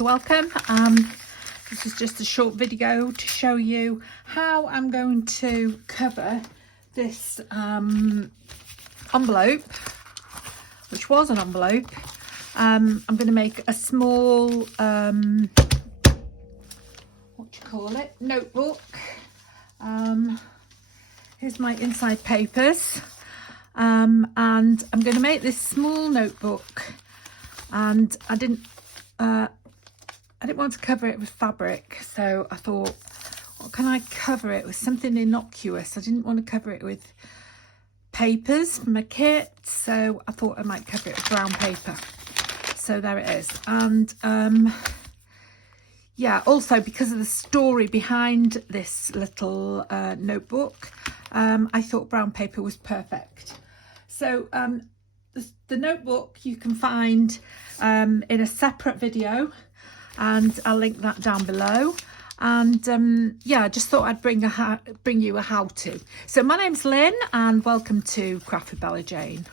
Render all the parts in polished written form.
and welcome. This is just a short video to show you how I'm going to cover this envelope, which was an envelope. I'm going to make a small, notebook. Here's my inside papers. And I'm going to make this small notebook, and I didn't want to cover it with fabric, so I thought, what can I cover it with? Something innocuous. I didn't want to cover it with papers from my kit, so I thought I might cover it with brown paper. So there it is. And yeah, also because of the story behind this little notebook, I thought brown paper was perfect. So the notebook you can find in a separate video, and I'll link that down below. And yeah, I just thought I'd bring you a how-to. So my name's Lynn, and welcome to Craft with Bella Jane.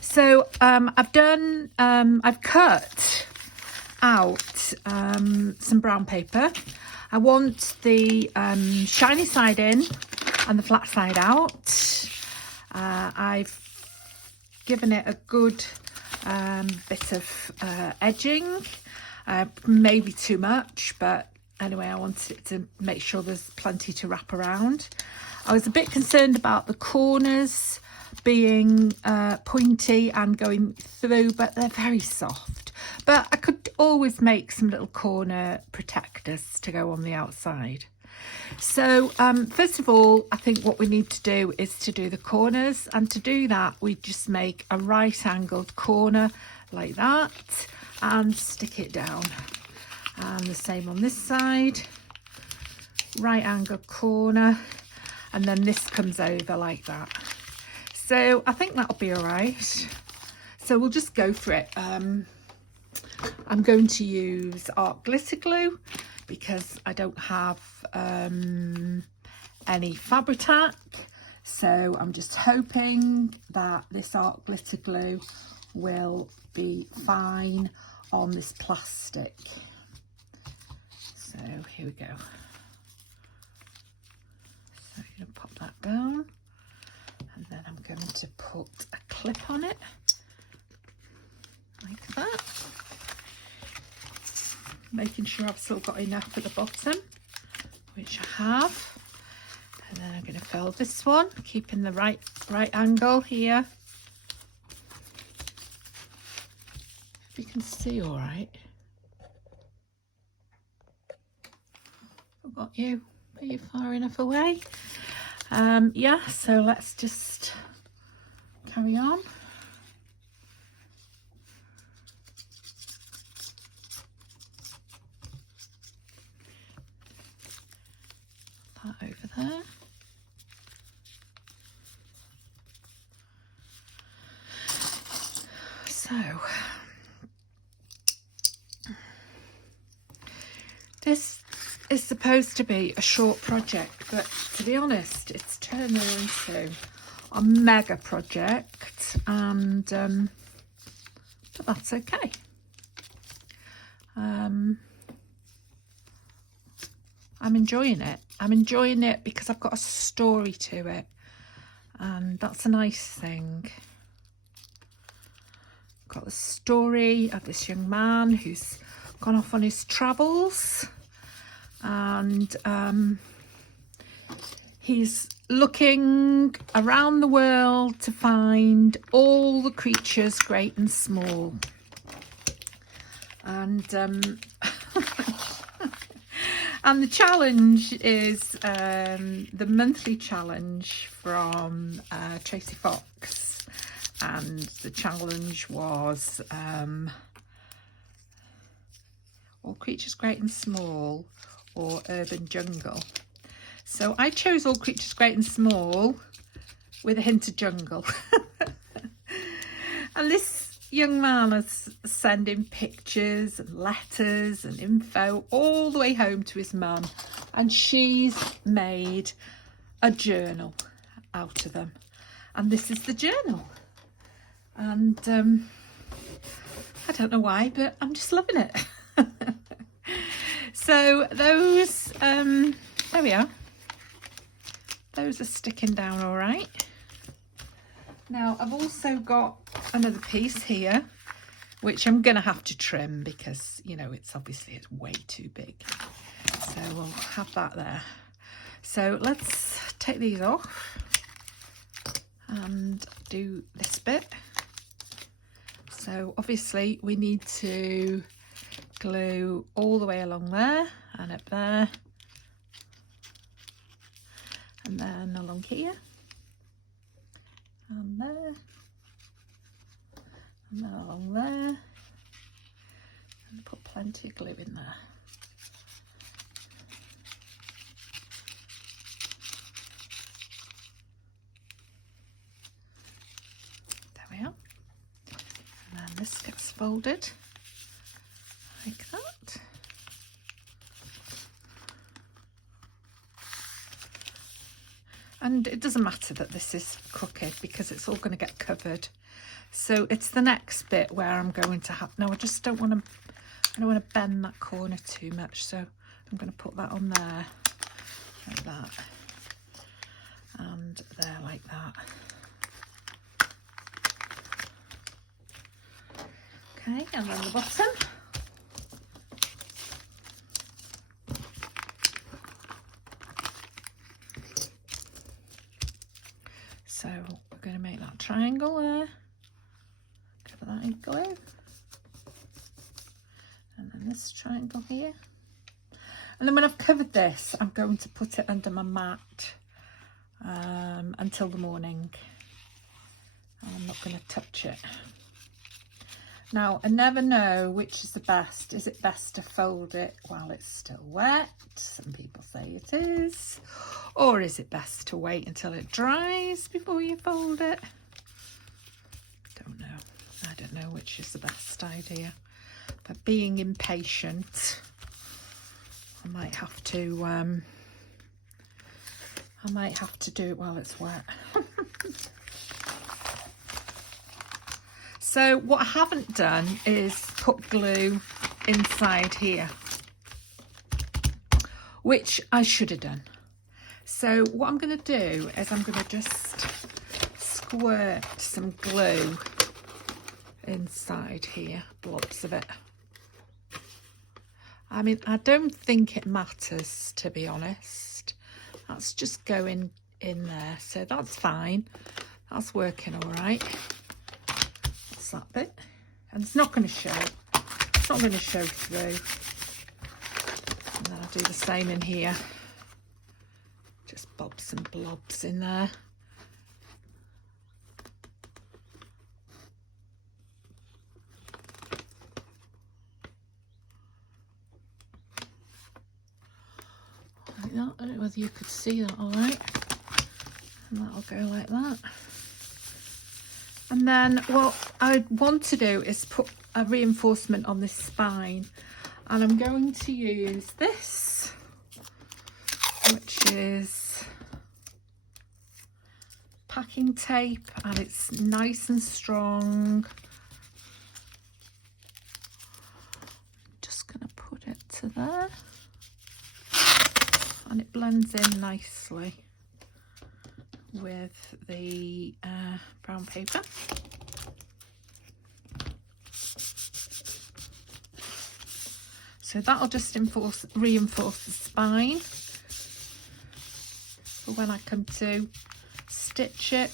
So I've cut out some brown paper. I want the shiny side in and the flat side out. I've given it a good bit of edging, maybe too much, but anyway, I wanted it to make sure there's plenty to wrap around. I was a bit concerned about the corners being pointy and going through, but they're very soft. But I could always make some little corner protectors to go on the outside. So first of all, I think what we need to do is to do the corners, and to do that we just make a right angled corner like that and stick it down, and the same on this side, right angled corner, and then this comes over like that. So I think that'll be all right. So we'll just go for it. I'm going to use art glitter glue because I don't have any Fabri-Tac, so I'm just hoping that this art glitter glue will be fine on this plastic. So here we go. So I'm going to pop that down, and then I'm going to put a clip on it like that, making sure I've still got enough at the bottom, which I have. And then I'm going to fill this one, keeping the right angle here. If you can see all right. I've got you. Are you far enough away? Yeah, so let's just carry on. That over there. So this is supposed to be a short project, but to be honest, it's turning into a mega project, and but that's okay. I'm enjoying it. I'm enjoying it because I've got a story to it, and that's a nice thing. I've got the story of this young man who's gone off on his travels, and he's looking around the world to find all the creatures great and small. And and the challenge is the monthly challenge from Tracy Fox, and the challenge was all creatures great and small or urban jungle. So I chose all creatures great and small with a hint of jungle. And this young man is sending pictures and letters and info all the way home to his mum, and she's made a journal out of them, and this is the journal. And I don't know why, but I'm just loving it. So those, there we are. Those are sticking down all right. Now I've also got another piece here, which I'm going to have to trim because, you know, it's way too big. So we'll have that there. So let's take these off and do this bit. So obviously we need to glue all the way along there and up there, and then along here and there, and then along there, and put plenty of glue in there. There we are. And then this gets folded like that. And it doesn't matter that this is crooked because it's all going to get covered. So it's the next bit where I'm going to have, no, I just don't want to, I don't want to bend that corner too much. So I'm going to put that on there like that, and there like that. Okay, and then the bottom. So we're going to make that triangle there, cover that in glue, and then this triangle here. And then when I've covered this, I'm going to put it under my mat until the morning. I'm not going to touch it. Now, I never know which is the best. Is it best to fold it while it's still wet? Some people say it is. Or is it best to wait until it dries before you fold it? Don't know. I don't know which is the best idea. But being impatient, I might have to do it while it's wet. So what I haven't done is put glue inside here, which I should have done. So what I'm going to do is I'm going to just squirt some glue inside here, blobs of it. I mean, I don't think it matters, to be honest. That's just going in there, so that's fine. That's working all right. That bit, and it's not going to show. It's not going to show through. And then I'll do the same in here. Just bobs and blobs in there. Like that. I don't know whether you could see that all right. And that'll go like that. And then what I want to do is put a reinforcement on this spine, and I'm going to use this, which is packing tape, and it's nice and strong. Just going to put it to there, and it blends in nicely with the brown paper. So that'll just reinforce the spine for when I come to stitch it.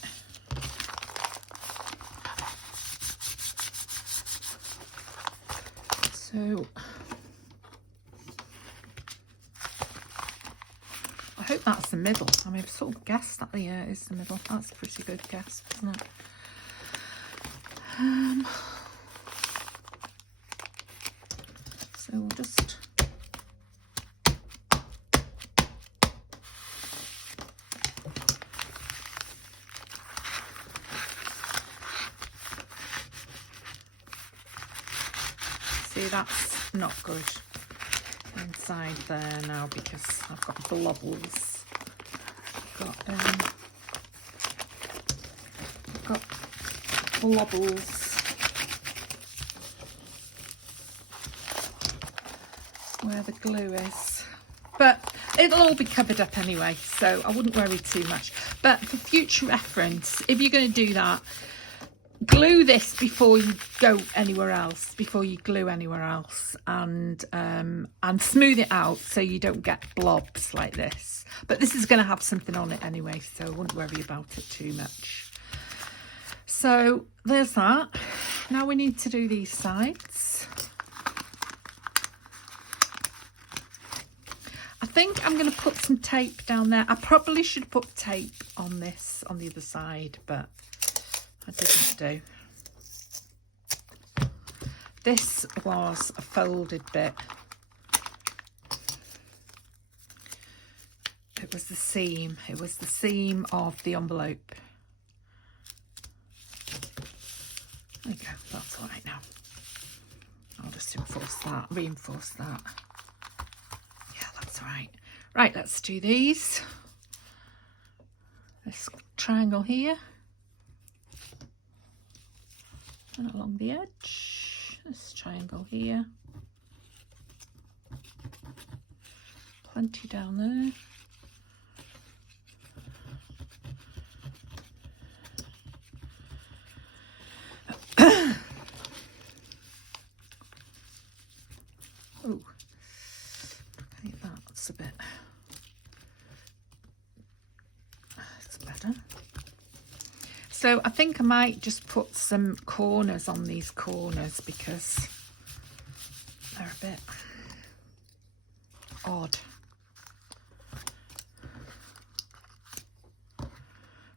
So I hope that's the middle. I mean, I've sort of guessed that the is the middle. That's a pretty good guess, isn't it? So we'll just see, that's not good inside there now because I've got blobbles. I've got blobbles where the glue is. But it'll all be covered up anyway, so I wouldn't worry too much. But for future reference, if you're going to do that, glue this before you go anywhere else, before you glue anywhere else, and smooth it out so you don't get blobs like this. But this is going to have something on it anyway, so I wouldn't worry about it too much. So there's that. Now we need to do these sides. I think I'm going to put some tape down there. I probably should put tape on this on the other side, but I didn't do. This was a folded bit. It was the seam. It was the seam of the envelope. There you go. That's all right now. I'll just reinforce that. Yeah, that's all right. Right, let's do these. This triangle here. And along the edge, this triangle here, plenty down there. Oh, I think that's a bit, that's better. So I think I might just put some corners on these corners because they're a bit odd.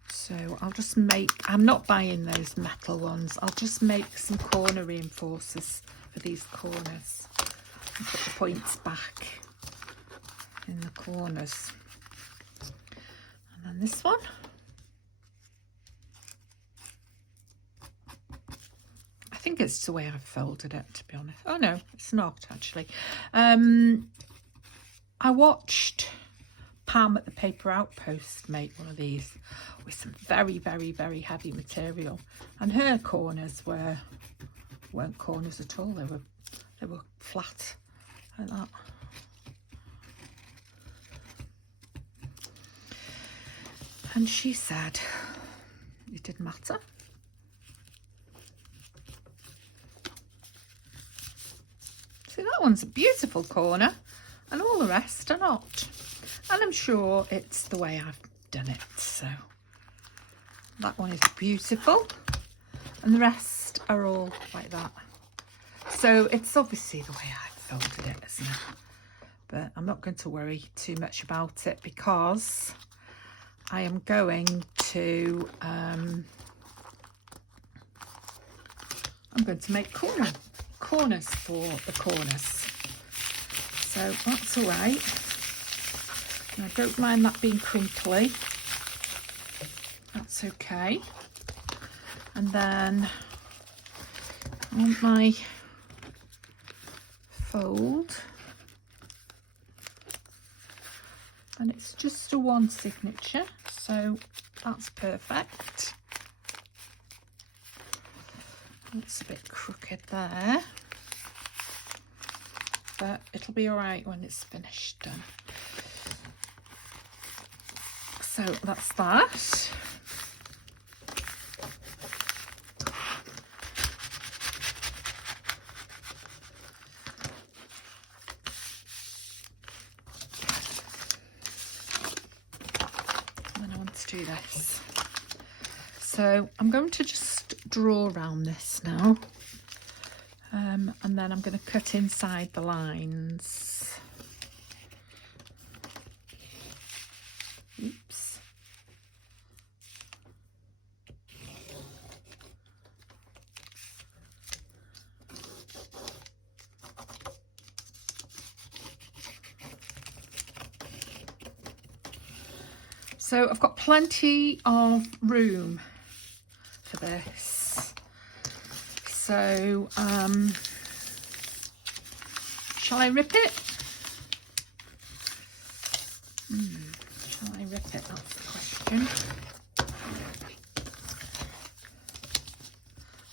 So I'll just make, I'm not buying those metal ones, I'll just make some corner reinforcers for these corners and put the points back in the corners. And then this one. I think it's the way I've folded it, to be honest. Oh no, it's not actually. I watched Pam at the Paper Outpost make one of these with some very, very, very heavy material, and her corners weren't corners at all. They were flat like that. And she said it didn't matter. See, that one's a beautiful corner and all the rest are not. And I'm sure it's the way I've done it. So that one is beautiful and the rest are all like that. So it's obviously the way I've folded it, isn't it? But I'm not going to worry too much about it because I am going to make corners for the corners, so that's all right. And I don't mind that being crinkly, that's okay. And then I want my fold, and it's just a one signature, so that's perfect. It's a bit crooked there, but it'll be all right when it's finished done. So that's that. And then I want to do this. So I'm going to just draw around this now, and then I'm going to cut inside the lines. Oops. So I've got plenty of room for this. So shall I rip it? Shall I rip it? That's the question.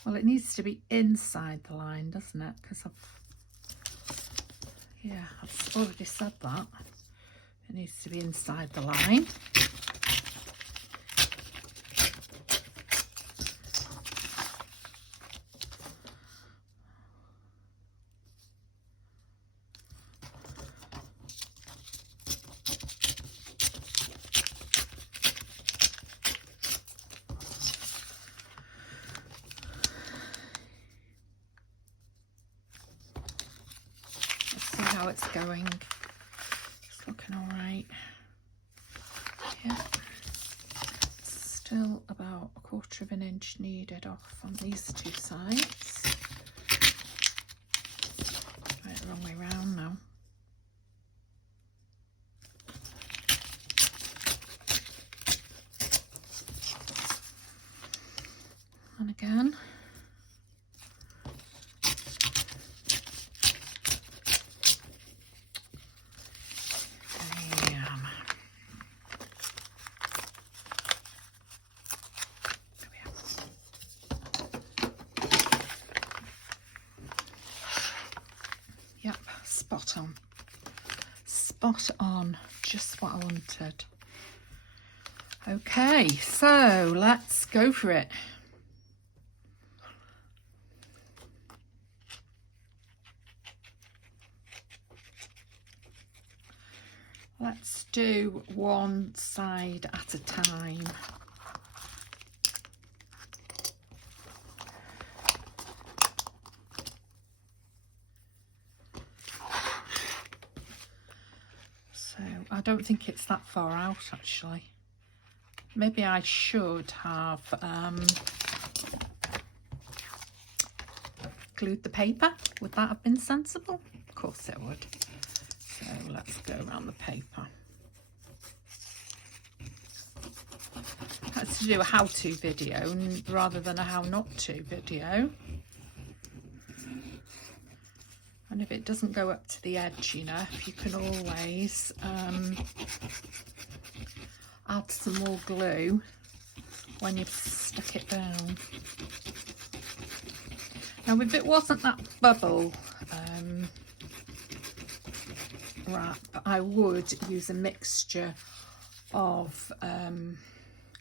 Well, it needs to be inside the line, doesn't it? Because Yeah, I've already said that. It needs to be inside the line. See how it's going. It's looking all right. Yeah. Still about 1/4 of an inch needed off on these two sides. Right, the wrong way round now. And again. Yep, spot on. Spot on, just what I wanted. Okay, so let's go for it. Let's do one side at a time. So I don't think it's that far out actually. Maybe I should have glued the paper. Would that have been sensible? Of course it would. So let's go around the paper. That's to do a how-to video rather than a how not to video. And if it doesn't go up to the edge enough, you can always add some more glue when you've stuck it down. Now if it wasn't that bubble wrap, I would use a mixture of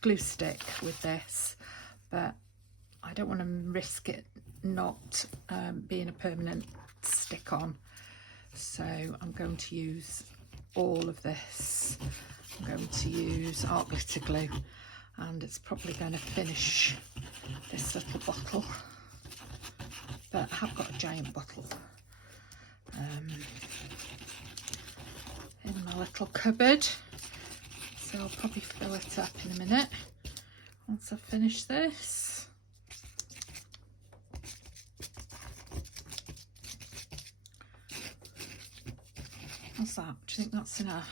glue stick with this, but I don't want to risk it not being a permanent stick on, so I'm going to use all of this. I'm going to use art glitter glue, and it's probably going to finish this little bottle, but I have got a giant bottle in my little cupboard, so I'll probably fill it up in a minute once I've finished this. How's that? Do you think that's enough?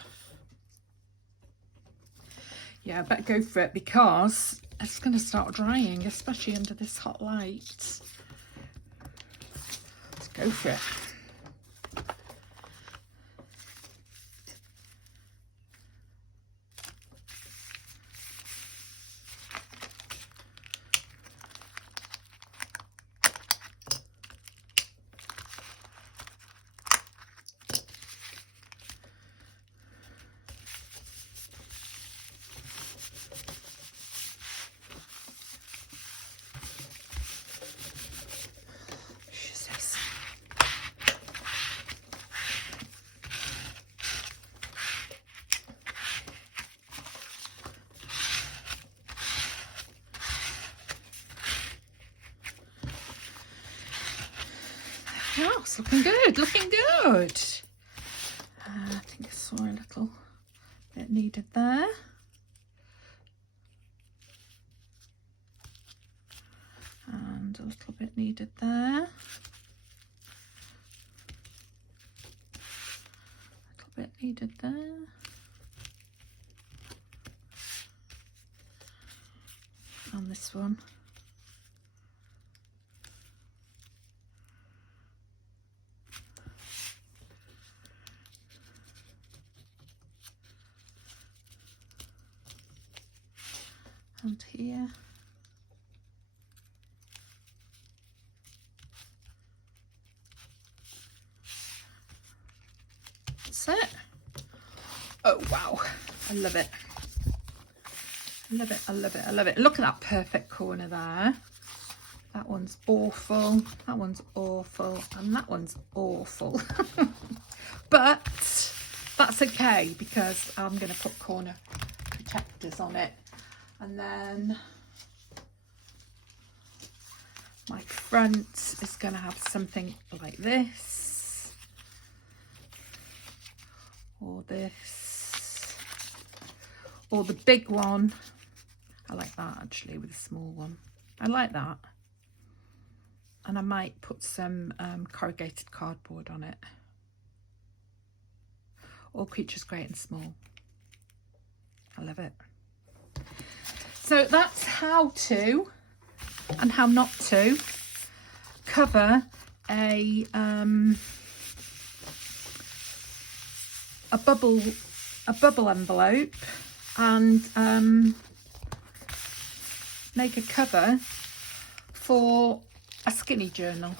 Yeah, I better go for it because it's going to start drying, especially under this hot light. Let's go for it. Oh, it's looking good, looking good. I think I saw a little bit needed there. And a little bit needed there. A little bit needed there. And this one. And here. That's it. Oh wow, I love it. I love it, I love it, I love it. Look at that perfect corner there. That one's awful, that one's awful, and that one's awful. But that's okay because I'm going to put corner protectors on it. And then my front is going to have something like this, or this, or the big one. I like that actually, with a small one. I like that. And I might put some corrugated cardboard on it. All Creatures Great and Small. I love it. So that's how to and how not to cover a bubble envelope and make a cover for a skinny journal.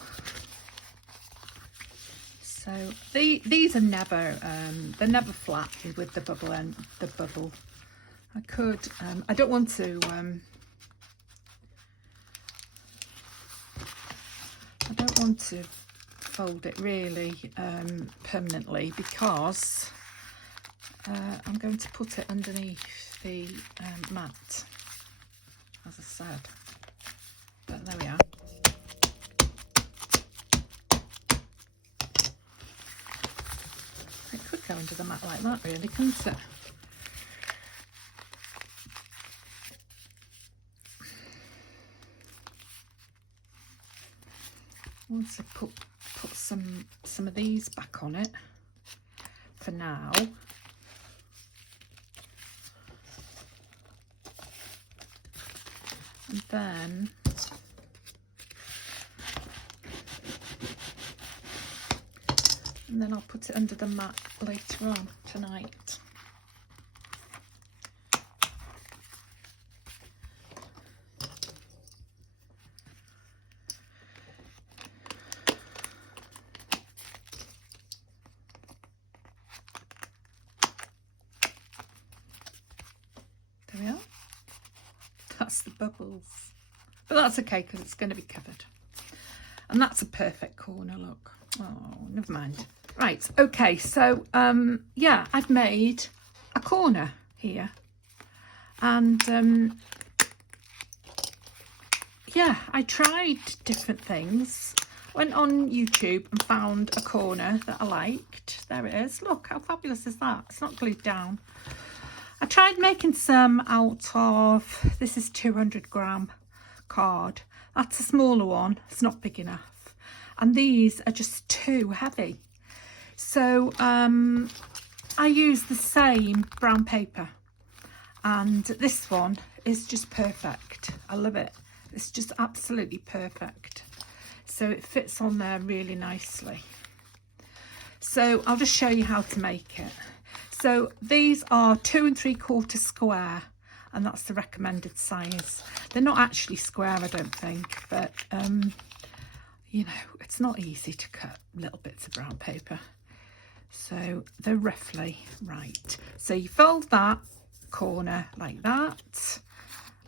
So these are never they're never flat with the bubble and the bubble. I could I don't want to fold it really permanently, because I'm going to put it underneath the mat, as I said. But there we are. It could go under the mat like that really, couldn't it? Once I put some of these back on it for now. And then I'll put it under the mat later on tonight. There we are. That's the bubbles. But that's okay because it's going to be covered. And that's a perfect corner, look. Oh, never mind. Right, okay, so yeah, I've made a corner here. And yeah, I tried different things. Went on YouTube and found a corner that I liked. There it is. Look, how fabulous is that? It's not glued down. I tried making some out of, this is 200-gram card. That's a smaller one. It's not big enough. And these are just too heavy. So I use the same brown paper. And this one is just perfect. I love it. It's just absolutely perfect. So it fits on there really nicely. So I'll just show you how to make it. So these are 2 3/4 square, and that's the recommended size. They're not actually square, I don't think, but you know, it's not easy to cut little bits of brown paper. So they're roughly right. So you fold that corner like that,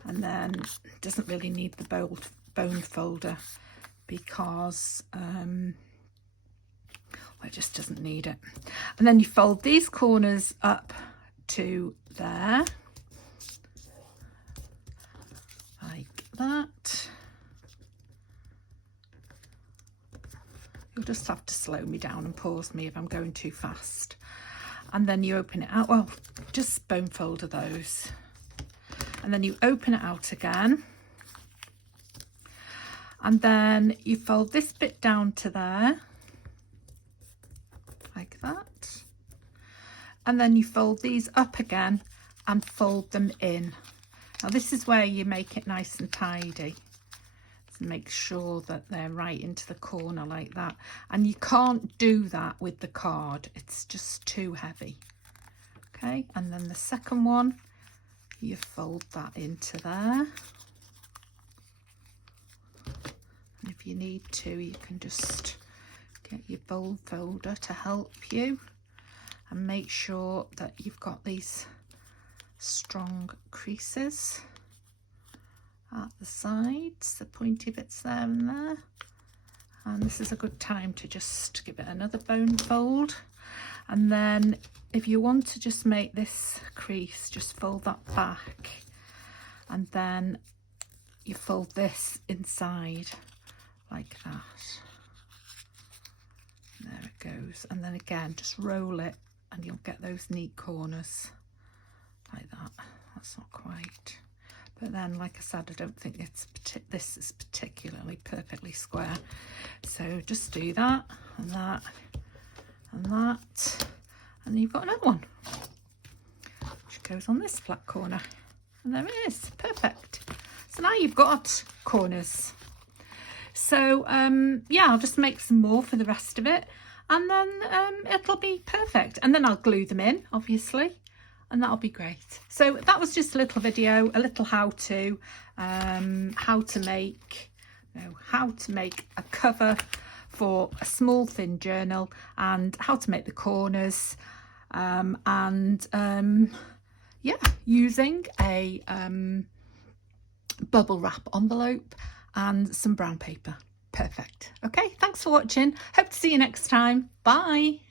and then it doesn't really need the bone folder because it just doesn't need it. And then you fold these corners up to there, like that. You'll just have to slow me down and pause me if I'm going too fast. And then you open it out. Well, just bone folder those. And then you open it out again. And then you fold this bit down to there, like that. And then you fold these up again and fold them in. Now this is where you make it nice and tidy. So make sure that they're right into the corner like that. And you can't do that with the card. It's just too heavy. Okay, and then the second one, you fold that into there. And if you need to, you can just get your bone folder to help you and make sure that you've got these strong creases at the sides, the pointy bits there and there. And this is a good time to just give it another bone fold. And then if you want to just make this crease, just fold that back, and then you fold this inside like that. There it goes. And then again, just roll it and you'll get those neat corners like that. That's not quite. But then, like I said, I don't think this is particularly perfectly square. So just do that and that and that. And then you've got another one, which goes on this flat corner. And there it is, perfect. So now you've got corners. So yeah, I'll just make some more for the rest of it, and then it'll be perfect. And then I'll glue them in, obviously, and that'll be great. So that was just a little video, a little how-to, how to make a cover for a small thin journal, and how to make the corners, yeah, using a bubble wrap envelope and some brown paper. Perfect. Okay, thanks for watching. Hope to see you next time. Bye.